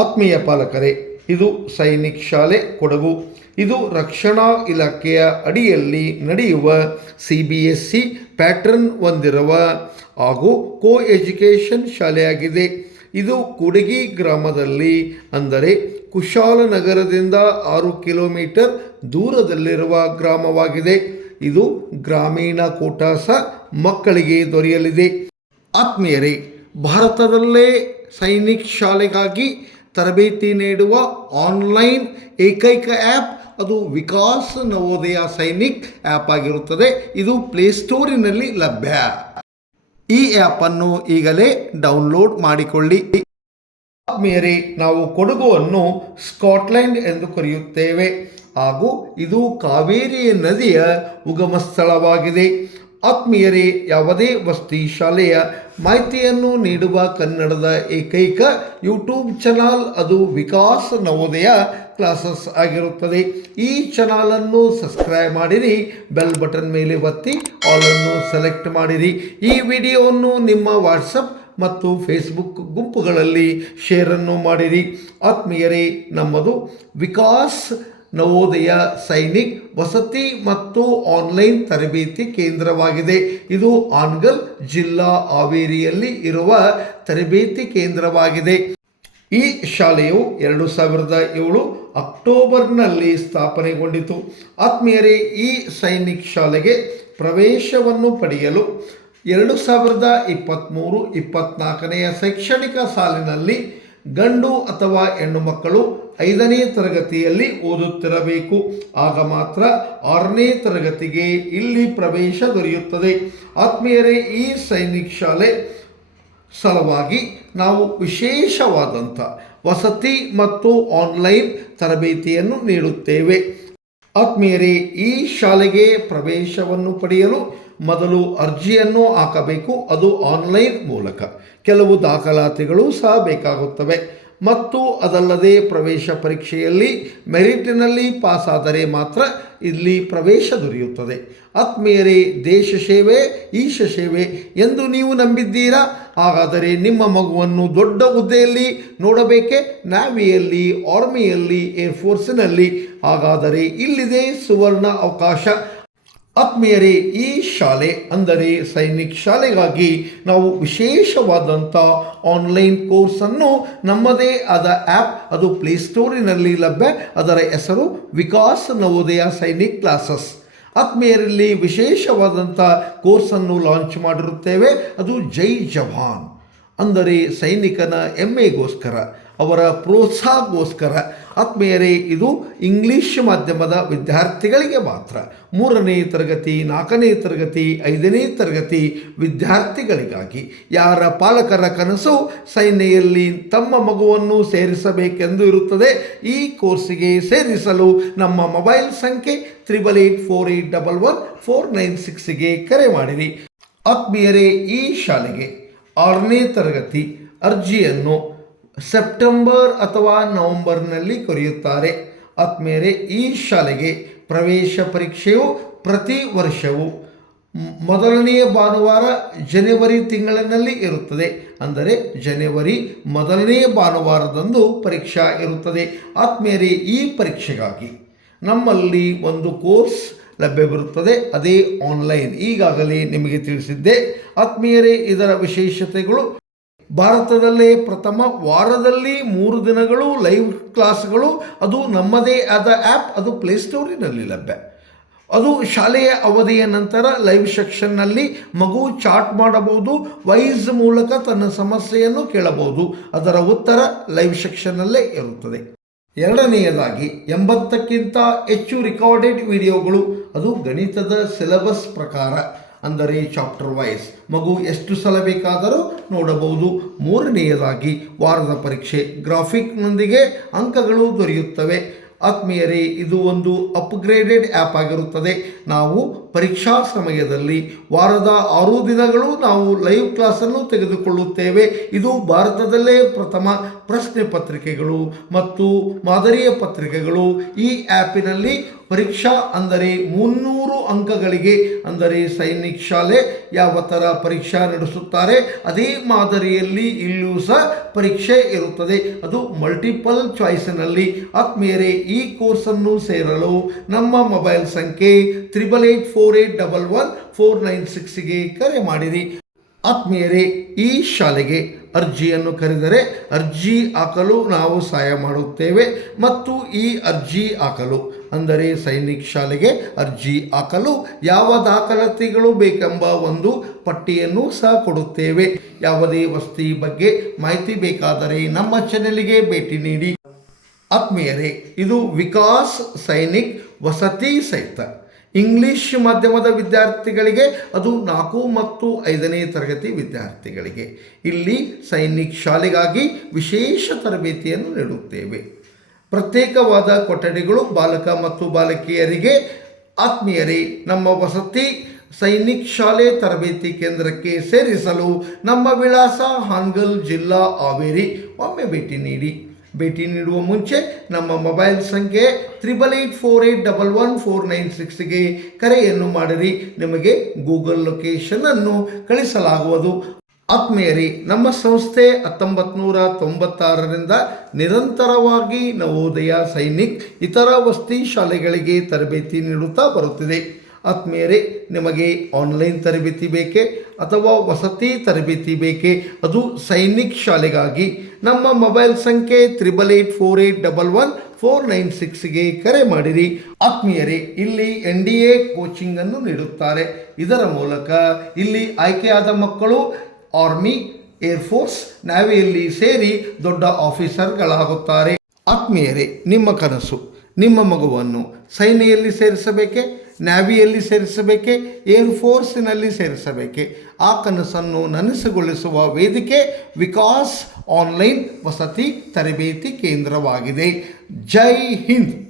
ಆತ್ಮೀಯ ಪಾಲಕರೇ, ಇದು ಸೈನಿಕ್ ಶಾಲೆ ಕೊಡಗು. ಇದು ರಕ್ಷಣಾ ಇಲಾಖೆಯ ಅಡಿಯಲ್ಲಿ ನಡೆಯುವ C B S C pattern ಹೊಂದಿರುವ ಹಾಗೂ ಕೋ ಎಜುಕೇಷನ್ ಶಾಲೆಯಾಗಿದೆ. ಇದು ಕುಡಗಿ ಗ್ರಾಮದಲ್ಲಿ, ಅಂದರೆ ಕುಶಾಲನಗರದಿಂದ ಆರು ಕಿಲೋಮೀಟರ್ ದೂರದಲ್ಲಿರುವ ಗ್ರಾಮವಾಗಿದೆ. ಇದು ಗ್ರಾಮೀಣ ಕೋಟಾಸ ಮಕ್ಕಳಿಗೆ ದೊರೆಯಲಿದೆ. ಆತ್ಮೀಯರೇ, ಭಾರತದಲ್ಲೇ ಸೈನಿಕ್ ಶಾಲೆಗಾಗಿ ತರಬೇತಿ ನೀಡುವ ಆನ್ಲೈನ್ ಏಕೈಕ ಆ್ಯಪ್ ಅದು ವಿಕಾಸ್ ನವೋದಯ ಸೈನಿಕ್ ಆ್ಯಪ್ ಆಗಿರುತ್ತದೆ. ಇದು ಪ್ಲೇಸ್ಟೋರಿನಲ್ಲಿ ಲಭ್ಯ. ಈ ಆ್ಯಪನ್ನು ಈಗಲೇ ಡೌನ್ಲೋಡ್ ಮಾಡಿಕೊಳ್ಳಿ. ಮೇರೆ ನಾವು ಕೊಡಗುವನ್ನು ಸ್ಕಾಟ್ಲೆಂಡ್ ಎಂದು ಕರೆಯುತ್ತೇವೆ. ಹಾಗೂ ಇದು ಕಾವೇರಿ ನದಿಯ ಉಗಮ ಸ್ಥಳವಾಗಿದೆ ಆತ್ಮೀಯರೇ, ಯಾವುದೇ ವಸ್ತಿ, ಶಾಲೆಯ ಮಾಹಿತಿಯನ್ನು ನೀಡುವ ಕನ್ನಡದ ಏಕೈಕ ಯೂಟ್ಯೂಬ್ ಚಾನಲ್ ಅದು ವಿಕಾಸ್ ನವೋದಯ ಕ್ಲಾಸಸ್ ಆಗಿರುತ್ತದೆ. ಈ ಚಾನಲನ್ನು ಸಬ್ಸ್ಕ್ರೈಬ್ ಮಾಡಿರಿ, ಬೆಲ್ ಬಟನ್ ಮೇಲೆ ಒತ್ತಿ ಆಲನ್ನು ಸೆಲೆಕ್ಟ್ ಮಾಡಿರಿ. ಈ ವಿಡಿಯೋವನ್ನು ನಿಮ್ಮ ವಾಟ್ಸಪ್ ಮತ್ತು ಫೇಸ್ಬುಕ್ ಗುಂಪುಗಳಲ್ಲಿ ಶೇರನ್ನು ಮಾಡಿರಿ. ಆತ್ಮೀಯರೇ, ನಮ್ಮದು ವಿಕಾಸ್ ನವೋದಯ ಸೈನಿಕ್ ವಸತಿ ಮತ್ತು ಆನ್ಲೈನ್ ತರಬೇತಿ ಕೇಂದ್ರವಾಗಿದೆ. ಇದು ಆನ್ಗಲ್ ಜಿಲ್ಲಾ ಹಾವೇರಿಯಲ್ಲಿ ಇರುವ ತರಬೇತಿ ಕೇಂದ್ರವಾಗಿದೆ. ಈ ಶಾಲೆಯು ಎರಡು ಸಾವಿರದ ಏಳು ಅಕ್ಟೋಬರ್ನಲ್ಲಿ ಸ್ಥಾಪನೆಗೊಂಡಿತು. ಆತ್ಮೀಯರೇ, ಈ ಸೈನಿಕ್ ಶಾಲೆಗೆ ಪ್ರವೇಶವನ್ನು ಪಡೆಯಲು ಎರಡು ಸಾವಿರದ ಇಪ್ಪತ್ತ್ಮೂರು ಇಪ್ಪತ್ತ್ನಾಲ್ಕನೆಯ ಶೈಕ್ಷಣಿಕ ಸಾಲಿನಲ್ಲಿ ಗಂಡು ಅಥವಾ ಹೆಣ್ಣು ಮಕ್ಕಳು ಐದನೇ ತರಗತಿಯಲ್ಲಿ ಓದುತ್ತಿರಬೇಕು. ಆಗ ಮಾತ್ರ ಆರನೇ ತರಗತಿಗೆ ಇಲ್ಲಿ ಪ್ರವೇಶ ದೊರೆಯುತ್ತದೆ. ಆತ್ಮೀಯರೇ, ಈ ಸೈನಿಕ ಶಾಲೆ ಸಲುವಾಗಿ ನಾವು ವಿಶೇಷವಾದಂಥ ವಸತಿ ಮತ್ತು ಆನ್ಲೈನ್ ತರಬೇತಿಯನ್ನು ನೀಡುತ್ತೇವೆ. ಆತ್ಮೀಯರೇ, ಈ ಶಾಲೆಗೆ ಪ್ರವೇಶವನ್ನು ಪಡೆಯಲು ಮೊದಲು ಅರ್ಜಿಯನ್ನು ಹಾಕಬೇಕು, ಅದು ಆನ್ಲೈನ್ ಮೂಲಕ. ಕೆಲವು ದಾಖಲಾತಿಗಳು ಸಹ ಬೇಕಾಗುತ್ತವೆ. ಮತ್ತು ಅದಲ್ಲದೆ ಪ್ರವೇಶ ಪರೀಕ್ಷೆಯಲ್ಲಿ ಮೆರಿಟಿನಲ್ಲಿ ಪಾಸಾದರೆ ಮಾತ್ರ ಇಲ್ಲಿ ಪ್ರವೇಶ ದೊರೆಯುತ್ತದೆ. ಆತ್ಮೀಯರೆ, ದೇಶ ಸೇವೆ, ಈಶ ಸೇವೆ ಎಂದು ನೀವು ನಂಬಿದ್ದೀರಾ? ಹಾಗಾದರೆ ನಿಮ್ಮ ಮಗುವನ್ನು ದೊಡ್ಡ ಹುದ್ದೆಯಲ್ಲಿ ನೋಡಬೇಕೆ? ನ್ಯಾವಿಯಲ್ಲಿ ಆರ್ಮಿಯಲ್ಲಿ, ಏರ್ಫೋರ್ಸ್ನಲ್ಲಿ? ಹಾಗಾದರೆ ಇಲ್ಲಿದೆ ಸುವರ್ಣ ಅವಕಾಶ. ಆತ್ಮೀಯರೇ, ಈ ಶಾಲೆ ಅಂದರೆ ಸೈನಿಕ್ ಶಾಲೆಗಾಗಿ ನಾವು ವಿಶೇಷವಾದಂಥ ಆನ್ಲೈನ್ ಕೋರ್ಸನ್ನು ನಮ್ಮದೇ ಆದ ಆ್ಯಪ್ ಅದು ಪ್ಲೇಸ್ಟೋರಿನಲ್ಲಿ ಲಭ್ಯ. ಅದರ ಹೆಸರು ವಿಕಾಸ್ ನವೋದಯ ಸೈನಿಕ್ ಕ್ಲಾಸಸ್ ಆತ್ಮೀಯರಲ್ಲಿ ವಿಶೇಷವಾದಂಥ ಕೋರ್ಸನ್ನು ಲಾಂಚ್ ಮಾಡಿರುತ್ತೇವೆ. ಅದು ಜೈ ಜವಾನ್. ಅಂದರೆ ಸೈನಿಕನ ಎಮ್ಮೆಗೋಸ್ಕರ ಅವರ ಪ್ರೋತ್ಸಾಹಗೋಸ್ಕರ. ಆತ್ಮೀಯರೇ, ಇದು ಇಂಗ್ಲಿಷ್ ಮಾಧ್ಯಮದ ವಿದ್ಯಾರ್ಥಿಗಳಿಗೆ ಮಾತ್ರ. ಮೂರನೇ ತರಗತಿ, ನಾಲ್ಕನೇ ತರಗತಿ, ಐದನೇ ತರಗತಿ ವಿದ್ಯಾರ್ಥಿಗಳಿಗಾಗಿ. ಯಾರ ಪಾಲಕರ ಕನಸು ಸೈನ್ಯದಲ್ಲಿ ತಮ್ಮ ಮಗುವನ್ನು ಸೇರಿಸಬೇಕೆಂದು ಇರುತ್ತದೆ, ಈ ಕೋರ್ಸಿಗೆ ಸೇರಿಸಲು ನಮ್ಮ ಮೊಬೈಲ್ ಸಂಖ್ಯೆ triple eight four eight double one four nine ಸಿಕ್ಸ್ಗೆ ಕರೆ ಮಾಡಿರಿ. ಆತ್ಮೀಯರೇ, ಈ ಶಾಲೆಗೆ ಆರನೇ ತರಗತಿ ಅರ್ಜಿಯನ್ನು ಸೆಪ್ಟೆಂಬರ್ ಅಥವಾ ನವೆಂಬರ್ನಲ್ಲಿ ಕರೆಯುತ್ತಾರೆ. ಆದ್ಮೇಲೆ ಈ ಶಾಲೆಗೆ ಪ್ರವೇಶ ಪರೀಕ್ಷೆಯು ಪ್ರತಿ ವರ್ಷವು ಮೊದಲನೆಯ ಭಾನುವಾರ ಜನವರಿ ತಿಂಗಳಿನಲ್ಲಿ ಇರುತ್ತದೆ. ಅಂದರೆ ಜನವರಿ ಮೊದಲನೆಯ ಭಾನುವಾರದಂದು ಪರೀಕ್ಷಾ ಇರುತ್ತದೆ. ಆದ್ಮೇಲೆ ಈ ಪರೀಕ್ಷೆಗಾಗಿ ನಮ್ಮಲ್ಲಿ ಒಂದು ಕೋರ್ಸ್ ಲಭ್ಯವಿರುತ್ತದೆ. ಅದೇ ಆನ್ಲೈನ್. ಈಗಾಗಲೇ ನಿಮಗೆ ತಿಳಿಸಿದ್ದೆ. ಆತ್ಮೀಯರೇ, ಇದರ ವಿಶೇಷತೆಗಳು ಭಾರತದಲ್ಲೇ ಪ್ರಥಮ ವಾರದಲ್ಲಿ ಮೂರು ದಿನಗಳು ಲೈವ್ ಕ್ಲಾಸ್ಗಳು ಅದು ನಮ್ಮದೇ ಆದ ಆ್ಯಪ್ ಅದು ಪ್ಲೇಸ್ಟೋರಿನಲ್ಲಿ ಲಭ್ಯ. ಅದು ಶಾಲೆಯ ಅವಧಿಯ ನಂತರ ಲೈವ್ ಸೆಕ್ಷನ್ನಲ್ಲಿ ಮಗು ಚಾಟ್ ಮಾಡಬಹುದು ವೈಸ್ ಮೂಲಕ ತನ್ನ ಸಮಸ್ಯೆಯನ್ನು ಕೇಳಬಹುದು. ಅದರ ಉತ್ತರ ಲೈವ್ ಸೆಕ್ಷನ್ನಲ್ಲೇ ಇರುತ್ತದೆ. ಎರಡನೆಯದಾಗಿ, ಎಂಬತ್ತಕ್ಕಿಂತ ಹೆಚ್ಚು ರೆಕಾರ್ಡೆಡ್ ವಿಡಿಯೋಗಳು ಅದು ಗಣಿತದ ಸಿಲೆಬಸ್ ಪ್ರಕಾರ. ಅಂದರೆ ಚಾಪ್ಟರ್ ವೈಸ್ ಮಗು ಎಷ್ಟು ಸಲ ಬೇಕಾದರೂ ನೋಡಬಹುದು. ಮೂರನೆಯದಾಗಿ, ವಾರದ ಪರೀಕ್ಷೆ. ಗ್ರಾಫಿಕ್ನೊಂದಿಗೆ ಅಂಕಗಳು ದೊರೆಯುತ್ತವೆ. ಆತ್ಮೀಯರೇ, ಇದು ಒಂದು ಅಪ್ಗ್ರೇಡೆಡ್ ಆ್ಯಪ್ ಆಗಿರುತ್ತದೆ. ನಾವು ಪರೀಕ್ಷಾ ಸಮಯದಲ್ಲಿ ವಾರದ ಆರು ದಿನಗಳು ನಾವು ಲೈವ್ ಕ್ಲಾಸನ್ನು ತೆಗೆದುಕೊಳ್ಳುತ್ತೇವೆ. ಇದು ಭಾರತದಲ್ಲೇ ಪ್ರಥಮ. ಪ್ರಶ್ನೆ ಪತ್ರಿಕೆಗಳು ಮತ್ತು ಮಾದರಿಯ ಪತ್ರಿಕೆಗಳು ಈ ಆ್ಯಪಿನಲ್ಲಿ ಪರೀಕ್ಷಾ ಅಂದರೆ ಮುನ್ನೂರು ಅಂಕಗಳಿಗೆ ಅಂದರೆ ಸೈನಿಕ್ ಶಾಲೆ ಯಾವ ಥರ ಪರೀಕ್ಷಾ ನಡೆಸುತ್ತಾರೆ ಅದೇ ಮಾದರಿಯಲ್ಲಿ ಇಲ್ಲೂ ಸಹ ಪರೀಕ್ಷೆ ಇರುತ್ತದೆ. ಅದು ಮಲ್ಟಿಪಲ್ ಚಾಯ್ಸಿನಲ್ಲಿ ಆತ್ಮೀಯರೇ ಈ ಕೋರ್ಸನ್ನು ಸೇರಲು ನಮ್ಮ ಮೊಬೈಲ್ ಸಂಖ್ಯೆ triple eight four eight double one four nine ಸಿಕ್ಸ್ಗೆ ಕರೆ ಮಾಡಿರಿ. ಆತ್ಮೀಯರೇ ಈ ಶಾಲೆಗೆ ಅರ್ಜಿಯನ್ನು ಕರೆದರೆ ಅರ್ಜಿ ಹಾಕಲು ನಾವು ಸಹಾಯ ಮಾಡುತ್ತೇವೆ. ಮತ್ತು ಈ ಅರ್ಜಿ ಹಾಕಲು ಅಂದರೆ ಸೈನಿಕ್ ಶಾಲೆಗೆ ಅರ್ಜಿ ಹಾಕಲು ಯಾವ ದಾಖಲಾತಿಗಳು ಬೇಕೆಂಬ ಒಂದು ಪಟ್ಟಿಯನ್ನು ಸಹ ಕೊಡುತ್ತೇವೆ. ಯಾವುದೇ ವಸ್ತಿ ಬಗ್ಗೆ ಮಾಹಿತಿ ಬೇಕಾದರೆ ನಮ್ಮ ಚಾನೆಲ್ಗೆ ಭೇಟಿ ನೀಡಿ. ಆತ್ಮೀಯರೇ, ಇದು ವಿಕಾಸ್ ಸೈನಿಕ್ ವಸತಿ ಸಹಿತ ಇಂಗ್ಲಿಷ್ ಮಾಧ್ಯಮದ ವಿದ್ಯಾರ್ಥಿಗಳಿಗೆ, ಅದು ನಾಲ್ಕು ಮತ್ತು ಐದನೇ ತರಗತಿ ವಿದ್ಯಾರ್ಥಿಗಳಿಗೆ. ಇಲ್ಲಿ ಸೈನಿಕ್ ಶಾಲೆಗಾಗಿ ವಿಶೇಷ ತರಬೇತಿಯನ್ನು ನೀಡುತ್ತೇವೆ. ಪ್ರತ್ಯೇಕವಾದ ಕೊಠಡಿಗಳು ಬಾಲಕ ಮತ್ತು ಬಾಲಕಿಯರಿಗೆ, ಆತ್ಮೀಯರೇ, ನಮ್ಮ ವಸತಿ ಸೈನಿಕ್ ಶಾಲೆ ತರಬೇತಿ ಕೇಂದ್ರಕ್ಕೆ ಸೇರಿಸಲು ನಮ್ಮ ವಿಳಾಸ ಹಾನ್ಗಲ್ ಜಿಲ್ಲಾ ಹಾವೇರಿ, ಒಮ್ಮೆ ಭೇಟಿ ನೀಡಿ. ಭೇಟಿ ನೀಡುವ ಮುಂಚೆ ನಮ್ಮ ಮೊಬೈಲ್ ಸಂಖ್ಯೆ triple eight four eight double one four nine ಸಿಕ್ಸ್ಗೆ ಕರೆಯನ್ನು ಮಾಡಿರಿ. ನಿಮಗೆ ಗೂಗಲ್ ಲೊಕೇಶನನ್ನು ಕಳಿಸಲಾಗುವುದು. ಆತ್ಮೀಯರಿ, ನಮ್ಮ ಸಂಸ್ಥೆ ಹತ್ತೊಂಬತ್ತು ನೂರ ತೊಂಬತ್ತಾರರಿಂದ ನಿರಂತರವಾಗಿ ನವೋದಯ ಸೈನಿಕ್, ಇತರ ವಸತಿ ಶಾಲೆಗಳಿಗೆ ತರಬೇತಿ ನೀಡುತ್ತಾ ಬರುತ್ತಿದೆ. ಆತ್ಮೀಯರೇ ನಿಮಗೆ ಆನ್ಲೈನ್ ತರಬೇತಿ ಬೇಕೇ ಅಥವಾ ವಸತಿ ತರಬೇತಿ ಬೇಕೇ? ಅದು ಸೈನಿಕ್ ಶಾಲೆಗಾಗಿ ನಮ್ಮ ಮೊಬೈಲ್ ಸಂಖ್ಯೆ triple eight four eight double one four nine ಸಿಕ್ಸ್ಗೆ ಕರೆ ಮಾಡಿರಿ. ಆತ್ಮೀಯರೇ ಇಲ್ಲಿ ಎನ್ ಡಿ ಎ ಕೋಚಿಂಗನ್ನು ನೀಡುತ್ತಾರೆ. ಇದರ ಮೂಲಕ ಇಲ್ಲಿ ಆಯ್ಕೆಯಾದ ಮಕ್ಕಳು ಆರ್ಮಿ ಏರ್ಫೋರ್ಸ್ ನ್ಯಾವಿಯಲ್ಲಿ ಸೇರಿ ದೊಡ್ಡ ಆಫೀಸರ್ಗಳಾಗುತ್ತಾರೆ ಆತ್ಮೀಯರೇ ನಿಮ್ಮ ಕನಸು, ನಿಮ್ಮ ಮಗುವನ್ನು ಸೈನೆಯಲ್ಲಿ ಸೇರಿಸಬೇಕೆ? ನ್ಯಾವಿಯಲ್ಲಿ ಸೇರಿಸಬೇಕೆ ಏರ್ ಫೋರ್ಸಿನಲ್ಲಿ ಸೇರಿಸಬೇಕೆ. ಆ ಕನಸನ್ನು ನನಸುಗೊಳಿಸುವ ವೇದಿಕೆ ವಿಕಾಸ್ ಆನ್ಲೈನ್ ವಸತಿ ತರಬೇತಿ ಕೇಂದ್ರವಾಗಿದೆ. ಜೈ ಹಿಂದ್!